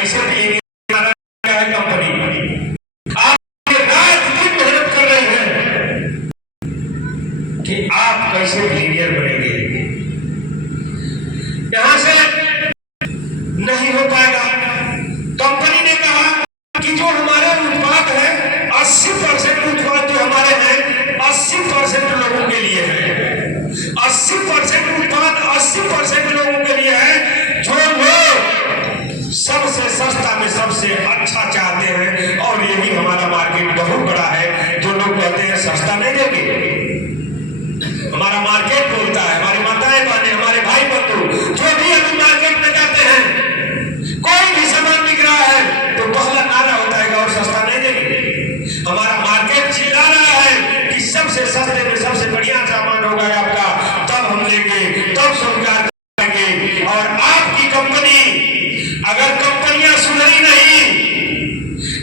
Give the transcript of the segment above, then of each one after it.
ऐसे भी क्या है कंपनी, आप रात दिन मेहनत कर रहे हैं कि आप कैसे इंजीनियर बनेंगे। यहां से नहीं हो पाएगा। कंपनी ने कहा कि जो हमारे उत्पाद है 80% उत्पाद जो हमारे हैं 80% लोगों के लिए है, 80% उत्पाद 80% लोगों के लिए है जो लोग सबसे सस्ता में सबसे अच्छा चाहते हैं। और यही हमारा मार्केट बहुत बड़ा है। जो लोग कहते हैं सस्ता नहीं देंगे, हमारा मार्केट बोलता है, हमारी माताएं बहनें, हमारे भाई बंधु जो भी अभी मार्केट में जाते हैं, कोई भी सामान बिक रहा है तो पहला नारा होता है और सस्ता नहीं देंगे। हमारा मार्केट चिल्ला रहा है कि सबसे सस्ते में सबसे बढ़िया सामान होगा आपका, तब हम लेंगे, तब स्वीकार करेंगे। और आपकी कंपनी, अगर कंपनियां सुधरी नहीं,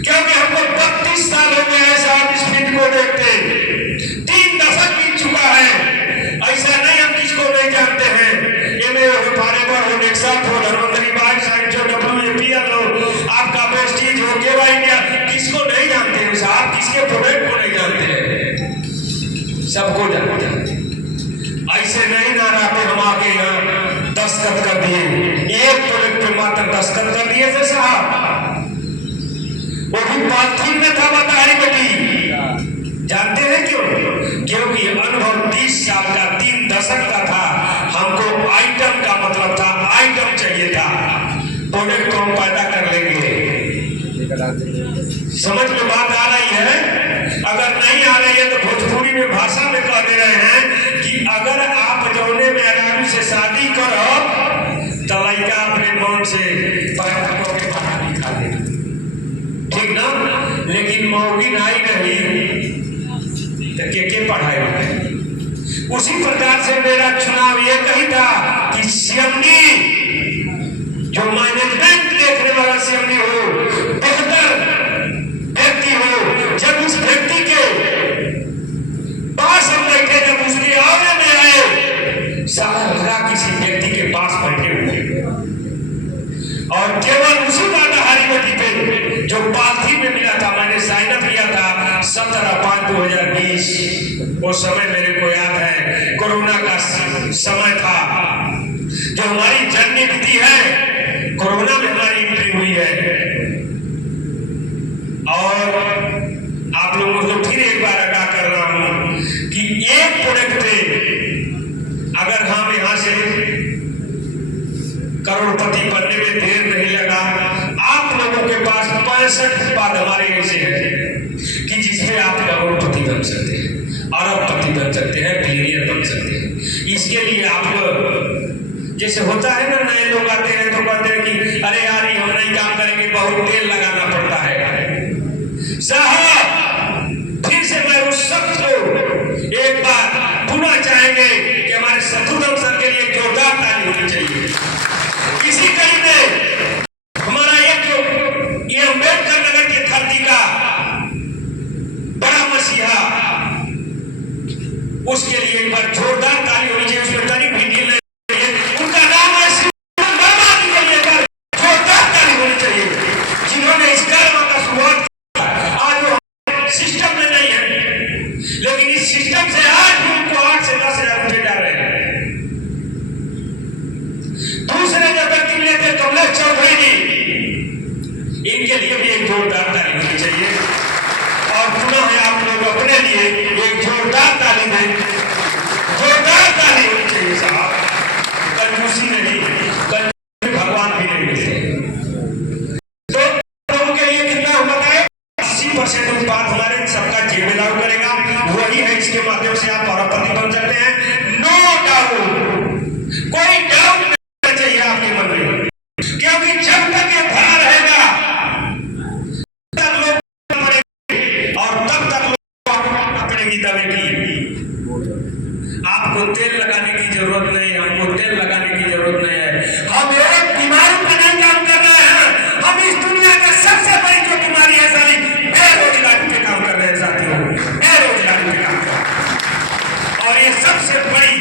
क्योंकि हमको 32 साल हो गए हैं साहब इस फील्ड को देखते, 3 दशक बीत चुका है। ऐसा नहीं हम किसको नहीं जानते हैं, फॉरेवर हो, नेक्सट हो, धर्मंतरी बाइक साइंस हो, WAPL हो, आपका प्रेस्टीज हो, केवा इंडिया, किसको नहीं जानते हैं साहब, किसके प्रोडक्ट को नहीं जानते हैं, सबको जानते हैं। ऐसे नहीं नारा पे हम आके यहाँ दस्तखत कर दिए, एक प्रोडक्ट पे मात्र दस्तखत कर दिए थे साहब, वो भी पॉलिथीन में था बतारी बेटी। जानते हैं क्यों? क्योंकि अनुभव 30 साल का, 3 दशक का था। हमको आइटम का मतलब था, आइटम चाहिए था, प्रोडक्ट को हम पैदा कर लेंगे। समझ में बात आ रही है? अगर नहीं आ रही है तो भोजपुरी में भाषा में कह दे रहे हैं कि अगर आप जौने में अरारू से शादी करो तो लड़का अपने मन से पैदा करके बाहर निकाले, ठीक ना? लेकिन मौगी आई नहीं तो के पढ़ाएगा। उसी प्रकार से मेरा चुनाव ये कही था कि सीएमडी जो मैनेजमेंट देखने वाला सीएमडी हो, बेहतर व्यक्ति हो। जब उस व्यक्ति के पास हम बैठे, जब उसके आगे में आए, सारा किसी व्यक्ति के पास बैठे हुए और केवल उसी बाधाहारी बेटी पे जो पालथी में मिला था, मैंने साइन अप किया था 17/5/2020। वो समय मेरे को याद है, कोरोना का समय था। जो हमारी जर्नी बीती है, कोरोना में हमारी एंट्री हुई है। और आप लोगों को फिर एक बार आगाह कर रहा हूं कि एक प्रोडक्ट पे अगर हम यहां से करोड़पति बनने में देर नहीं लगा, आप लोगों के पास 65 उत्पाद हमारे ऐसे हैं कि जिसपे आप करोड़पति बन सकते हैं, अरबपति बन सकते हैं, बिलियनियर बन सकते हैं। इसके लिए आप जैसे होता है ना, नए लोग आते हैं तो कहते हैं कि अरे यार ये हम नहीं काम करेंगे, बहुत तेल लगाना पड़ता है। साहब फिर से मैं उस शब्द को एक बार पुनः चाहेंगे कि हमारे शत्रुघ्न सर के लिए जोरदार ताली होनी चाहिए। इसी कड़ी में हमारा ये अम्बेडकर नगर की धरती का बड़ा मसीहा, उसके लिए एक बार जोरदार ताली होनी चाहिए। उसमें तारीफ भी ढील नहीं, उनका नाम है वर्मा जी के लिए जोरदार ताली होनी चाहिए, जिन्होंने इस कर्म का शुरुआत किया। आज वो सिस्टम में नहीं है, लेकिन इस सिस्टम से आज भी उनको 8 से 10 हजार रुपए डाल रहे हैं। दूसरे जो व्यक्ति मिले थे कमलेश चौधरी जी, इनके लिए भी एक जोरदार ताली होनी चाहिए। और पुनः है आप लोग अपने लिए एक जोरदार ताली दें, जोरदार ताली होनी चाहिए साहब। कंजूसी नहीं, भगवान भी नहीं मिलते। तो लोगों के लिए कितना हुआ है? 80% उत्पाद हमारे सबका जेब में लागू करेगा, वही है। इसके माध्यम से आप अरबपति बन सकते हैं, नो डाउट, कोई डाउट नहीं चाहिए आपके मन में, क्योंकि जब तक ये भरा रहेगा तब लोग और तब तक लोग अपने दवे की। आपको तेल लगाने की जरूरत नहीं, हमको तेल लगाने की जरूरत नहीं है। हम एक बीमारी पर नहीं काम कर रहे हैं, हम इस दुनिया का सबसे बड़ी जो बीमारी है सारी बेरोजगारी पे काम कर रहे हैं साथियों, बेरोजगारी पे काम कर रहे हैं। और ये सबसे बड़ी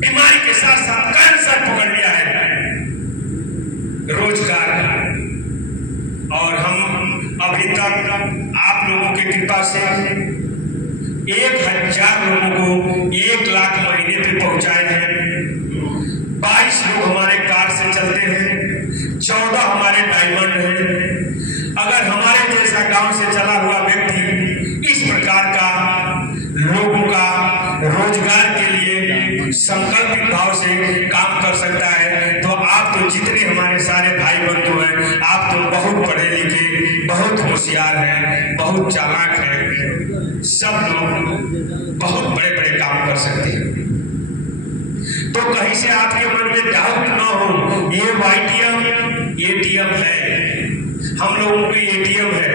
बीमारी के साथ साथ कैंसर पकड़ लिया है। रोजगार प्रकार से 1000 लोगों को 1 लाख महीने पे पहुंचाए हैं। 22 लोग हमारे कार से चलते हैं, 14 हमारे डायमंड हैं। अगर हमारे जैसा गांव से चला हुआ व्यक्ति इस प्रकार का लोगों का रोजगार के लिए संकल्पित भाव से काम कर सकता है, तो आप तो जितने हमारे सारे भाई बंधु हैं, आप तो बहुत पढ़े लिखे, बहुत होशियार हैं, बहुत चालाक हैं। सब लोग बहुत बड़े बड़े काम कर सकते हैं। तो कहीं से आपके मन में डाउट ना हो, ये वाईटीएम एटीएम है, हम लोगों को एटीएम है।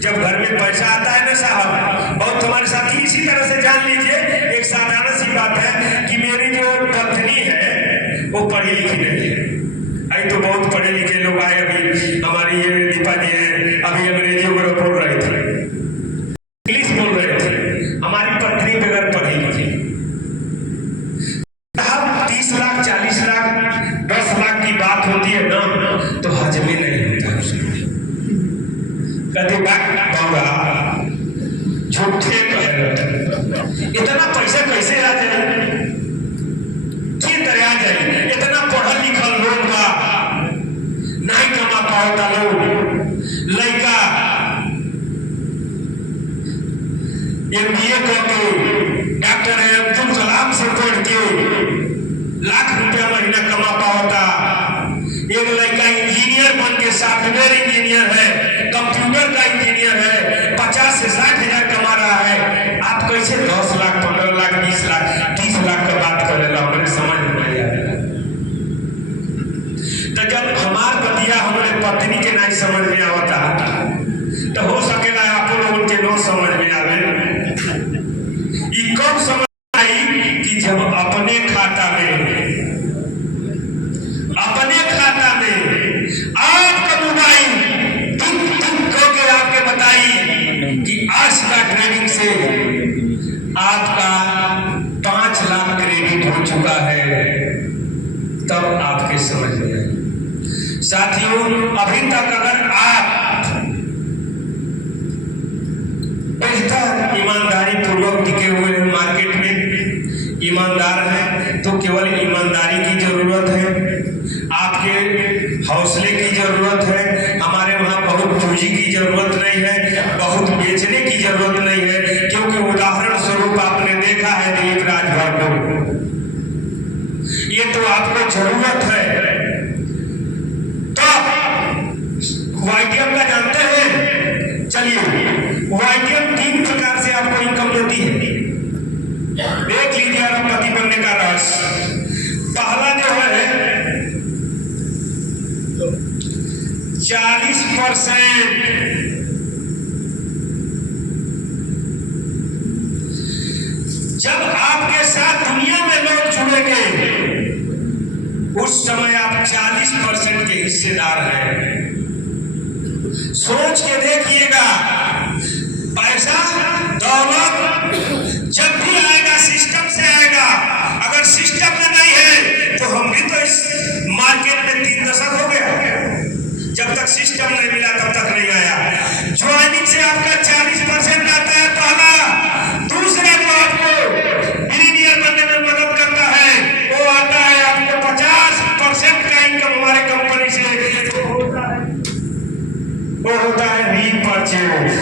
जब घर में पैसा आता है ना साहब, बहुत हमारे साथी इसी तरह से जान लीजिए, एक साधारण सी बात है कि मेरी जो पत्नी है वो पढ़ी लिखी नहीं है। अभी तो बहुत पढ़े लिखे लोग आए, अभी हमारी ये दीपा जी है, अभी अंग्रेजी वगैरह बोल रहे थे, इंग्लिश बोल रहे थे। हमारी पत्नी बगैर पढ़ी लिखी, 30 लाख 40 लाख 10 लाख की बात होती है ना, तो हजम ही नहीं होता उसको। कभी बौरा झूठे इतना पैसा कैसे आ जाए, किस तरह आ जाए? इतना पढ़ल लिखल लोग का नहीं कमा पाता, लोग लड़का MBA करके डॉक्टर अब्दुल कलाम से पढ़ के लाख रुपया महीना कमा पाता। एक लड़का इंजीनियर बन के सॉफ्टवेयर इंजीनियर है, कंप्यूटर का इंजीनियर है, 50 से 60 हजार कमा रहा है। आप कैसे 10 लाख 15 लाख 20 लाख 30 लाख का बात कर रहे? हमारे समझ में नहीं आया। तो जब हमार पतिया हमारे पत्नी के नहीं समझ में आवता, तो हो सकेगा आप लोगों के नो समझ में आवे। कब समझ आई कि जब अपने खाता में आपका मोबाइल करके आपके बताई कि आज का ट्रेडिंग से आपका 5 लाख क्रेडिट हो चुका है, तब आपके समझ में आई। साथियों, अभी तक अगर आप बेहतर ईमानदारी पूर्वक टिके हुए हैं, मार्केट में ईमानदार हैं, तो केवल ईमानदारी की जरूरत है, आपके हौसले की जरूरत है। हमारे वहाँ बहुत पूंजी की जरूरत नहीं है, बहुत बेचने की जरूरत नहीं है, क्योंकि उदाहरण स्वरूप आपने देखा है दिलीप राजभर को, ये तो आपको जरूरत है। तो वाईटीएम का जानते हैं? चलिए, वाईटीएम 3 प्रकार से आपको इनकम देती है। देख लीजिए अरबपति बनने का रहस्य। पहला जो है 40%। जब आपके साथ दुनिया में लोग जुड़ेंगे, उस समय आप 40% के हिस्सेदार हैं। सोच के देखिएगा, पैसा दौलत जब भी आएगा सिस्टम से आएगा। अगर सिस्टम में नहीं है तो हम भी तो इस मार्केट में 3 दशक हो गया, जब तक सिस्टम नहीं मिला तब तक नहीं आया। ज्वाइनिंग से आपका 40% आता है पहला। दूसरा जो आपको इंजीनियर बनने में मदद करता है, वो आता है आपको 50% का इनकम हमारे कंपनी से। वो होता है रीपर्चेज।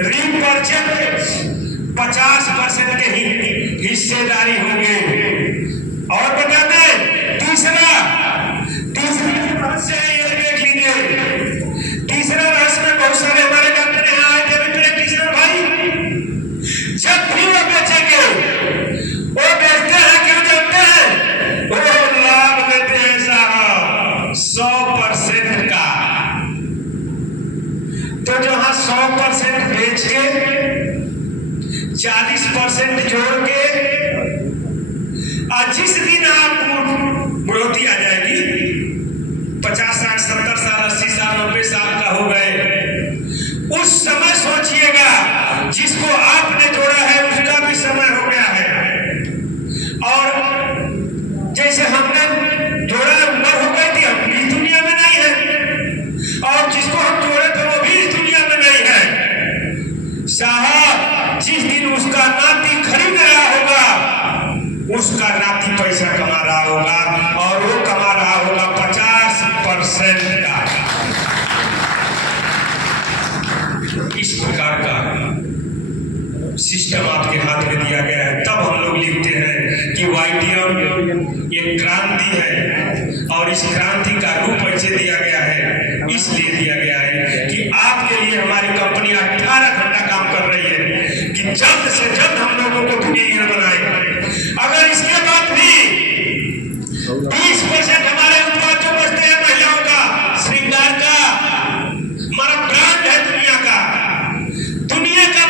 रीपर्चेज 50% के हिस्सेदारी होंगे। और बता दें, तीसरा रहस्य ये देख लीजिए। तीसरा रहस्य में बहुत सारे हमारे डॉक्टर यहाँ आए थे, प्रैक्टिशनर भाई, जब भी वो बेचेंगे, वो बेचते हैं क्यों जानते हैं? वो लाभ लेते हैं साहब 100% का। तो जहां 100% बेच के 40% जोड़ के, जिस दिन आपको बढ़ोतरी आ जाएगी, 50 60 70 साल 80 साल 90 साल का हो गए, उस समय सोचिएगा जिसको आपने जोड़ा है उसका भी समय हो गया है। और जैसे हमने जोड़ा, उम्र हो गई थी, हम इस दुनिया में नहीं है, और उसका नाती पैसा कमा रहा होगा और वो कमा रहा होगा 50% का। इस प्रकार का सिस्टम आपके हाथ में दिया गया है। तब हम लोग लिखते हैं कि YTM एक क्रांति है और इस क्रांति का रूप ऐसे दिया गया है, इसलिए दिया गया है कि आपके लिए हमारी कंपनी 18 घंटा काम कर रही है कि जल्द से जल्द हम लोगों को मिलियनर बनाए। अगर इसके बाद भी 20% हमारे उत्पाद जो बचते हैं महिलाओं का, श्रृंगार का, हमारा ब्रांड है दुनिया का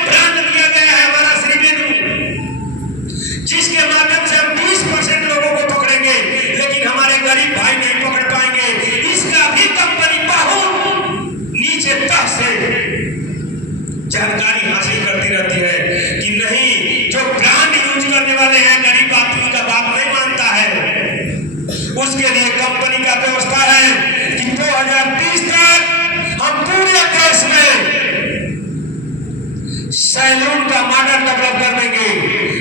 ब्रांड लिया गया है हमारा श्रीवेणु, जिसके माध्यम से हम 20% लोगों को पकड़ेंगे, लेकिन हमारे गरीब भाई नहीं पकड़ पाएंगे। इसका भी कंपनी बहुत नीचे तक से जानकारी हासिल करती रहती है कि नहीं, जो ब्रांड यूज करने वाले हैं गरीब आदमी का बात नहीं मानता है। उसके लिए कंपनी का व्यवस्था है कि 2030 तक हम पूरे देश में सैलून का मॉडल डेवलप कर देंगे,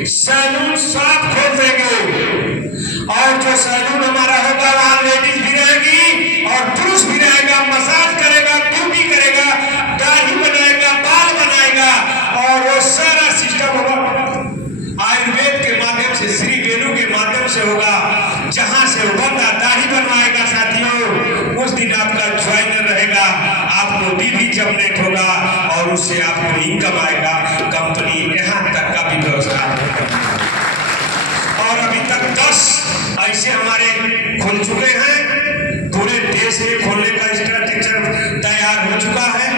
सैलून साफ खोल देंगे और जो सैलून हमारा होगा वहां लेडीज भी रहेगी और पुरुष भी रहेगा, मसाज करेगा, ब्यूटी करेगा, दाढ़ी बनाएगा, बाल बनाएगा और वो सारा सिस्टम होगा आयुर्वेद के माध्यम से, श्रीवेणु के माध्यम से होगा। जहां से वो बंदा दाढ़ी बनवाएगा साथियों, उस दिन आपका ज्वाइनर रहेगा, आपको बीबी जमनेट होगा और उससे आपको इनकम आएगा। कंपनी यहाँ तक का भी व्यवस्था है और अभी तक 10 ऐसे हमारे खुल चुके हैं। पूरे देश में खोलने का स्ट्रक्चर तैयार हो चुका है।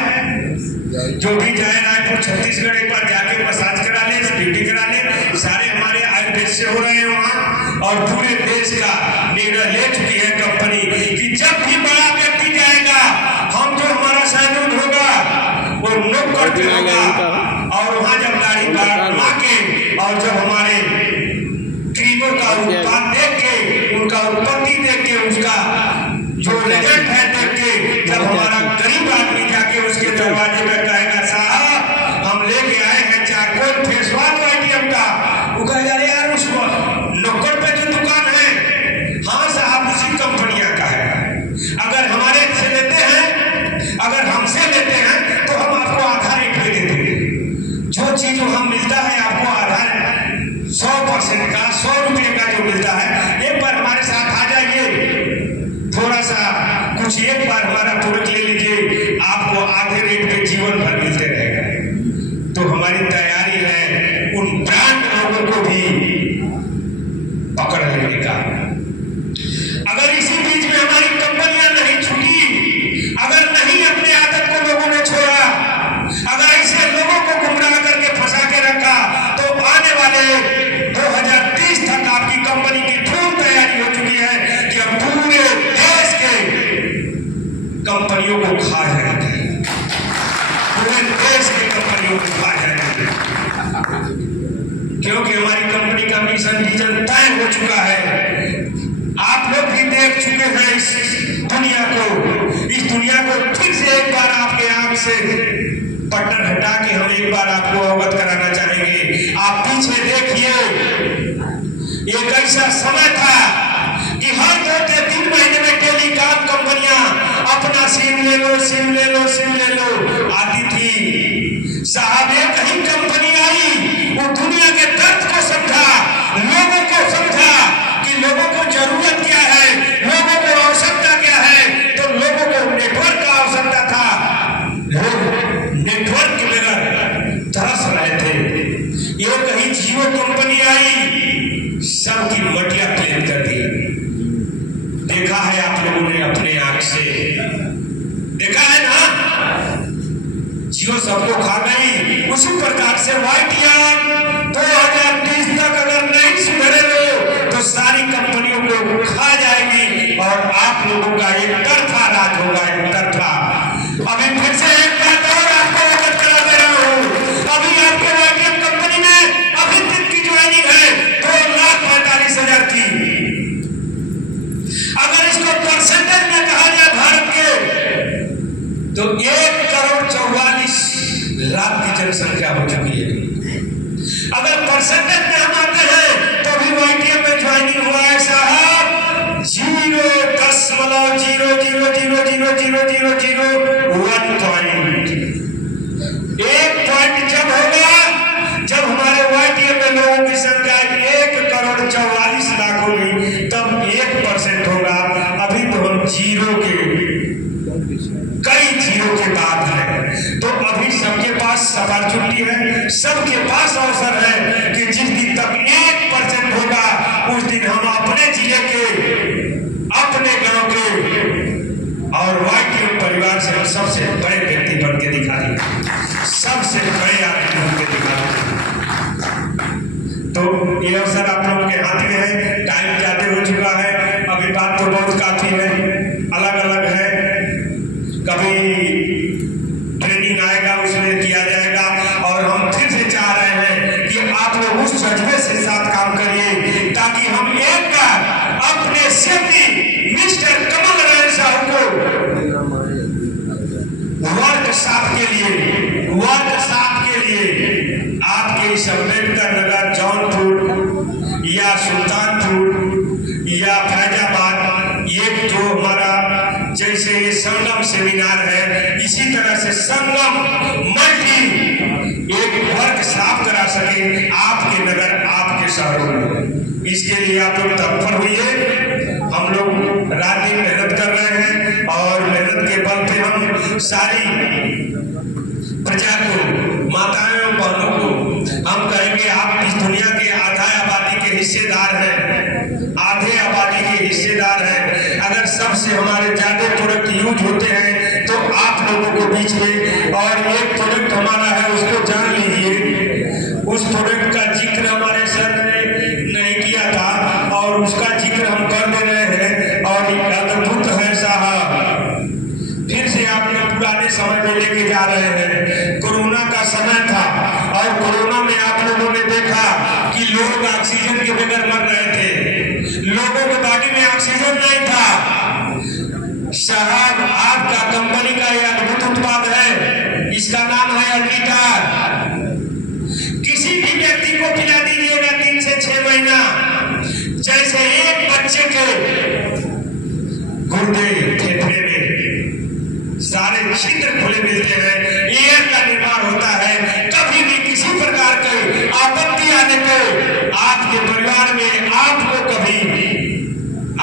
जो भी जाए रायपुर छत्तीसगढ़ एक बार जाके मसाज करा ले, ब्यूटी करा ले, सारे हमारे आयुर्वेद से हो रहे हैं वहाँ। और पूरे देश का निर्णय ले चुकी है कंपनी कि जब भी बड़ा व्यक्ति जाएगा, हम जो हमारा सैलून होगा वो नुक्कड़ पे होगा और वहाँ जब दाढ़ी बनवा के और जब हमारे क्रीमों का उत्पाद देख के, उनका उत्पत्ति देख के, उसका जो रिजल्ट है देख के, जब हमारा गरीब आदमी जाके उसके दरवाजे में कहेगा साहब हम लेके आए हैं चारकोल फेस वॉश YTM का, वो कहेगा अरे यार उस नुक्कड़ पे जो दुकान है, हाँ साहब उसी कंपनियां का है। अगर हमारे से लेते हैं, अगर हमसे लेते हैं तो हम आपको आधा रेट पे दे देंगे। जो चीज हम मिलता है आपको आधा 100% का, 100 रुपये का जो मिलता है, एक बार हमारे साथ आ जाइए, थोड़ा सा कुछ एक बार हमारा प्रोडक्ट ले लीजिए, आपको आधे रेट पे जीवन भर मिलते रहेगा। तो हमारी तैयारी है उन ब्रांड लोगों को भी पकड़ लेने का। अगर इसी बीच में हमारी कंपनियां नहीं छूटी, अगर नहीं अपने आदत को लोगों ने छोड़ा, अगर ऐसे लोगों को गुमराह करके फंसा के रखा, तो आने वाले 2030 तक आपकी कंपनी की खूब तैयारी हो चुकी है कि हम पूरे देश के कंपनियों को खा जाएंगे, पूरे देश की कंपनियों को खा जाएंगे, क्योंकि हमारी कंपनी का मिशन विजन तय हो चुका है। आप लोग भी देख चुके हैं इस दुनिया को। इस दुनिया को फिर से एक बार आपके आंख से बटन हटा के हम एक बार आपको अवगत कराना चाहेंगे। आप पीछे देखिए, एक ऐसा समय था कि हर 2-3 महीने में टेलीकॉम कंपनियां अपना सिम ले लो, सिम ले लो, सिम ले लो आती थी। साहब एक ही कंपनी आई, वो दुनिया के दर्द को समझा, लोगों को समझा कि लोगों को जरूरत क्या है, लोगों को आवश्यकता क्या है। तो लोगों को नेटवर्क का आवश्यकता था, लोग नेटवर्क के बगैर तरस रहे थे। ये कहीं जियो कंपनी आई, सबकी मटिया क्लीन कर दी। देखा है आप लोगों ने अपने आंख से, देखा है ना, जियो सबको खा गई। उसी प्रकार से YTM 2030 तक अगर नहीं सुधरे लोग तो सारी कंपनियों को खा जाएगी और आप लोगों का एक तरफा राज होगा, एक तरफा। अभी फिर से एक बात और आपको अवगत करा दे रहा हूँ, अभी आपके YTM कंपनी में अभी तक की ज्वाइनिंग है 2,45,000 की। अगर इसको परसेंटेज में कहा जाए भारत के, तो 1,44,00,000 की जनसंख्या हो चुकी है। अगर परसेंटेज में हम आते हैं तो भी YTM में जीरो के बाद है। तो अभी सबके पास अपॉर्चुनिटी है, सबके पास अवसर है कि जिस दिन तक 1% होगा उस दिन हम अपने जिले के, अपने गांव के और वाई परिवार से हम सबसे बड़े व्यक्ति बन के दिखा देंगे, सबसे बड़े आदमी बन के दिखा देंगे। तो ये अवसर आप लोगों के हाथ में है। टाइम ज्यादा हो चुका है, अभी बात तो बहुत काफी है, अलग अलग है, कभी ट्रेनिंग आएगा उसमें किया जाएगा। और हम फिर से चाह रहे हैं कि आप लोग उस जज्बे से साथ काम करिए ताकि हम एक बार अपने सेफ्टी मिस्टर कमल नारायण साहब को वर्कशॉप के लिए आपके इस अम्बेडकर नगर, जौनपुर या सुल्तानपुर या फैजाबाद, ये जो हमारा जैसे ये संगम सेमिनार है, इसी तरह से संगम मल्टी एक वर्कशॉप करा सके आपके नगर, आपके शहरों में। इसके लिए आप लोग तत्पर हुए। हम लोग रात दिन मेहनत कर रहे हैं और मेहनत के बल पे हम सारी प्रजा को, माताओं बहनों को हम कहेंगे आप इस दुनिया के आधा आबादी के हिस्सेदार हैं, आधे आबादी के हिस्सेदार हैं। अगर सबसे हमारे ज्यादा प्रोडक्ट यूज होते हैं तो आप लोगों को बीच में, और एक प्रोडक्ट हमारा है उसको जान लीजिए, उस प्रोडक्ट का जिक्र हमारे सर ने नहीं किया था और उसका जिक्र हम कर दे रहे हैं और अद्भुत है साहब। फिर से आपने पुराने समय में लेके जा रहे हैं। कोरोना का समय था और कोरोना में आप लोगों ने देखा कि लोग ऑक्सीजन के बगैर मर रहे थे, लोगों के बॉडी में ऑक्सीजन नहीं था। साहब आपका कंपनी का यह अद्भुत उत्पाद है, इसका नाम है अल्टीटार। किसी भी व्यक्ति को पिला दीजिएगा 3 से 6 महीना, जैसे एक बच्चे के गुर्दे फेफड़े में सारे छिद्र खुले मिलते हैं, एयर का निर्माण होता है। कभी भी किसी प्रकार की आपत्ति आने पर आपके परिवार में आपको कभी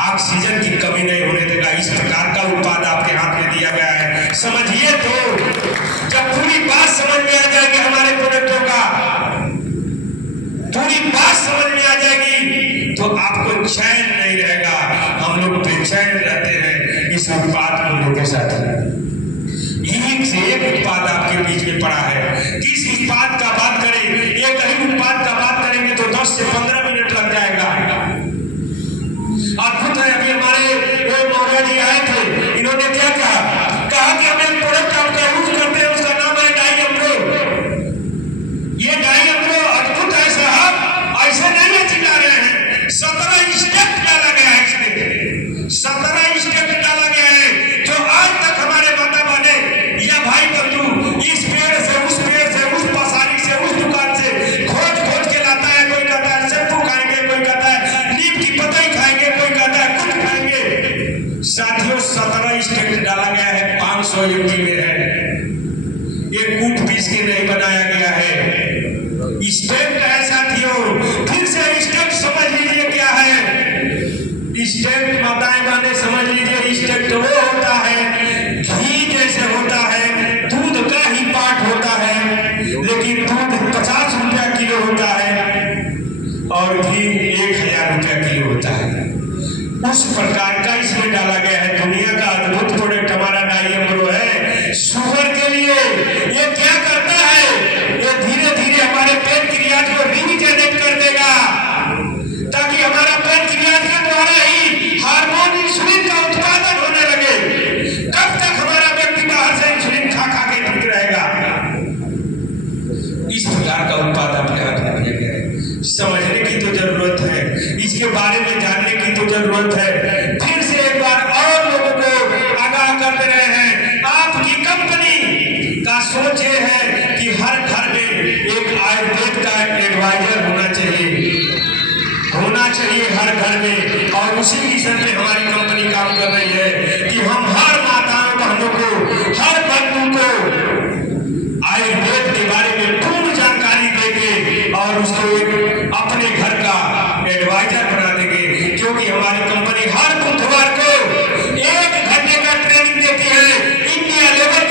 ऑक्सीजन की कमी नहीं होने देगा। इस प्रकार का उत्पाद आपके हाथ में दिया गया है, समझिए। तो जब पूरी बात समझ में आ जाएगी, हमारे प्रोडक्टों का पूरी बात समझ में आ जाएगी तो आपको चैन नहीं रहेगा। हम लोग बेचैन रहते हैं इस उत्पाद को लेकर। साथ एक से एक उत्पाद आपके बीच में पड़ा है। किस उत्पाद का बात करें, एक ही उत्पाद का बात करेंगे तो 10 से 15 मिनट लग जाएगा। अद्भुत है। अभी हमारे मौर्य जी आए थे, इन्होंने क्या कहा कि हम एक प्रोडक्ट आपका यूज करते हैं, उसका नाम है डाई अम्रो। ये डाई अम्रो अद्भुत है साहब, ऐसे नहीं चिल्ला रहे हैं। 17 स्टेप डाला गया है इसमें, 17 स्टेप डाला गया है जो आज तक हमारे माता बने या भाई बंधु इस पेड़ से उस पेड़ से, उस पसारी से, उस दुकान से खोज के लाता है। कोई कहता है शैम्पू खाएंगे, कोई कहता है नीम की पतई खाएंगे, कोई कहता है कुछ खाएंगे। साथियों 17 स्टेप डाला गया है, 500 ml में है। ये कूट पीस के नहीं बनाया गया है। स्टेप क्या है साथियों, फिर से स्टेप समझ लीजिए क्या है। स्टेप माताएं बहनें समझ लीजिए, स्टेप तो वो होता है घी जैसे होता है, दूध का ही पार्ट होता है, लेकिन दूध 50 रुपया किलो होता है और घी 1000 रुपया किलो होता है। उस प्रकार का इसमें डाला गया है। दुनिया का अद्भुत प्रोडक्ट हमारा डाई अम्रो है शुगर के लिए। ये क्या करता है, ये धीरे धीरे हमारे पैंक्रियाज को रिजेनरेट कर देगा ताकि हमारा पैंक्रियाज के द्वारा ही हार्मोन इंसुलिन का उत्पादन होने लगे। कब तक हमारा व्यक्ति बाहर से इंसुलिन खा के ठीक रहेगा। इस प्रकार का उत्पाद अपने हाथ में दिया गया है। समझने की तो जरूरत है, इसके बारे में जानने की तो जरूरत है। फिर से एक बार और लोगों को आगाह कर दे रहे हैं। आपकी कंपनी का सोच ये है कि हर घर में एक आयुर्वेद का एडवाइजर होना चाहिए हर घर में, और उसी मिशन पे हमारी कंपनी काम कर रही है कि हम हर माताओं बहनों को, हर बंधु को आयुर्वेद के बारे में पूर्ण जानकारी देंगे और उसको एक अपने घर का एडवाइजर बना देंगे। क्योंकि हमारी कंपनी हर बुधवार को 1 घंटे का ट्रेनिंग देती है, इंडिया लेवल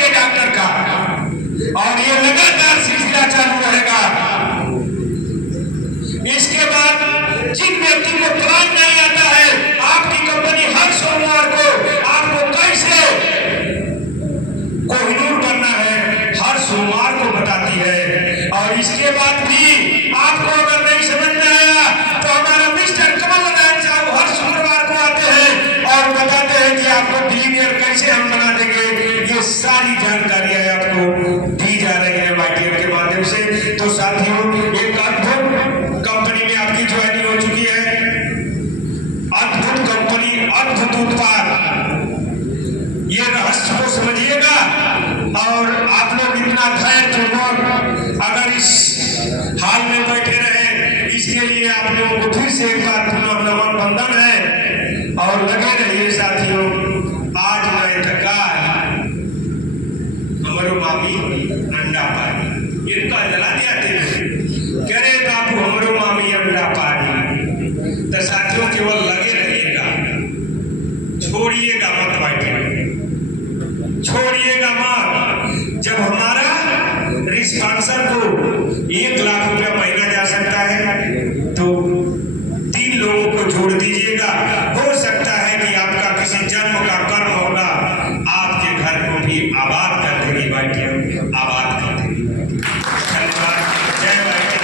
वंदन है और लगे रहिए साथियों। आज मैं थका हमारो मामी अंडा पानी इनका जला दिया थे, कह रहे बाबू हमारो मामी अंडा पानी। तो साथियों केवल लगे रहिएगा, छोड़िएगा मत बैठिए, छोड़िएगा मत। जब हमारा रिस्पॉन्सर को 1 लाख रुपया महीना जा सकता है तो 3 लोगों को जोड़ दीजिएगा। हो सकता है कि आपका किसी जन्म का कर्म होगा, आपके घर को भी आबाद कर देगी बाइटिया, आबाद कर देगी। धन्यवाद। जय बाइटिया,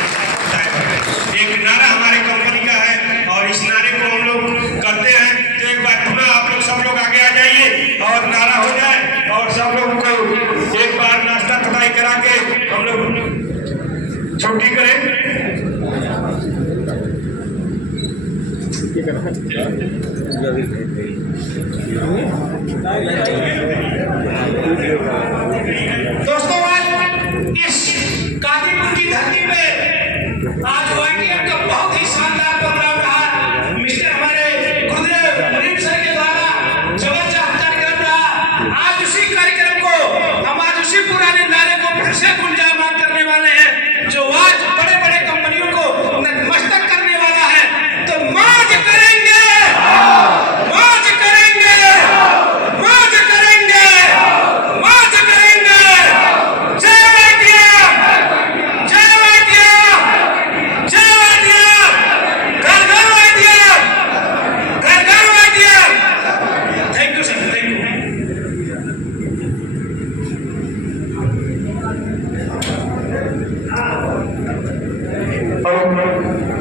जय बाइटिया। एक नारा हमारे कंपनी का है और इस नारे को हम लोग करते हैं। तो एक बार पुनः आप लोग सब लोग आगे आ जाइए और नारा हो जाए और सब लोगों को एक बार नाश्ता तबाई करा के हम लोग छुट्टी करें। दोस्तों आज इस कादीपुर की धरती पे आज वाईटीएम का बहुत ही शानदार प्रोग्राम रहा। मिस्टर हमारे गुरुदेव मुनीम सर के द्वारा जबरदस्त कार्यक्रम रहा। आज उसी कार्यक्रम को हम आज उसी पुराने नारे को फिर से गुंजायमान करने वाले हैं जो आज बड़े बड़े कंपनियों को नतमस्तक करने वाला है। तो मौज करेंगे, मौज करेंगे, मौज करेंगे, मौज करेंगे। जय वाईटीएम, जय वाईटीएम, जय वाईटीएम, घर घर वाईटीएम, घर घर YTM. Thank you sir, thank you.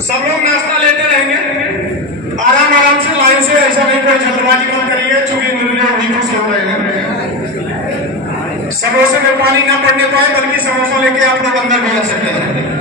सब लोग नाश्ता लेते रहेंगे, आराम आराम से लाइन से, ऐसा नहीं कोई जल्दबाजी मत करिए चूंकि मुझे वही खुश हो रहे हैं। समोसे में पानी ना पड़ने पाए बल्कि समोसा लेके आप लोग अंदर भी आ सकते हैं।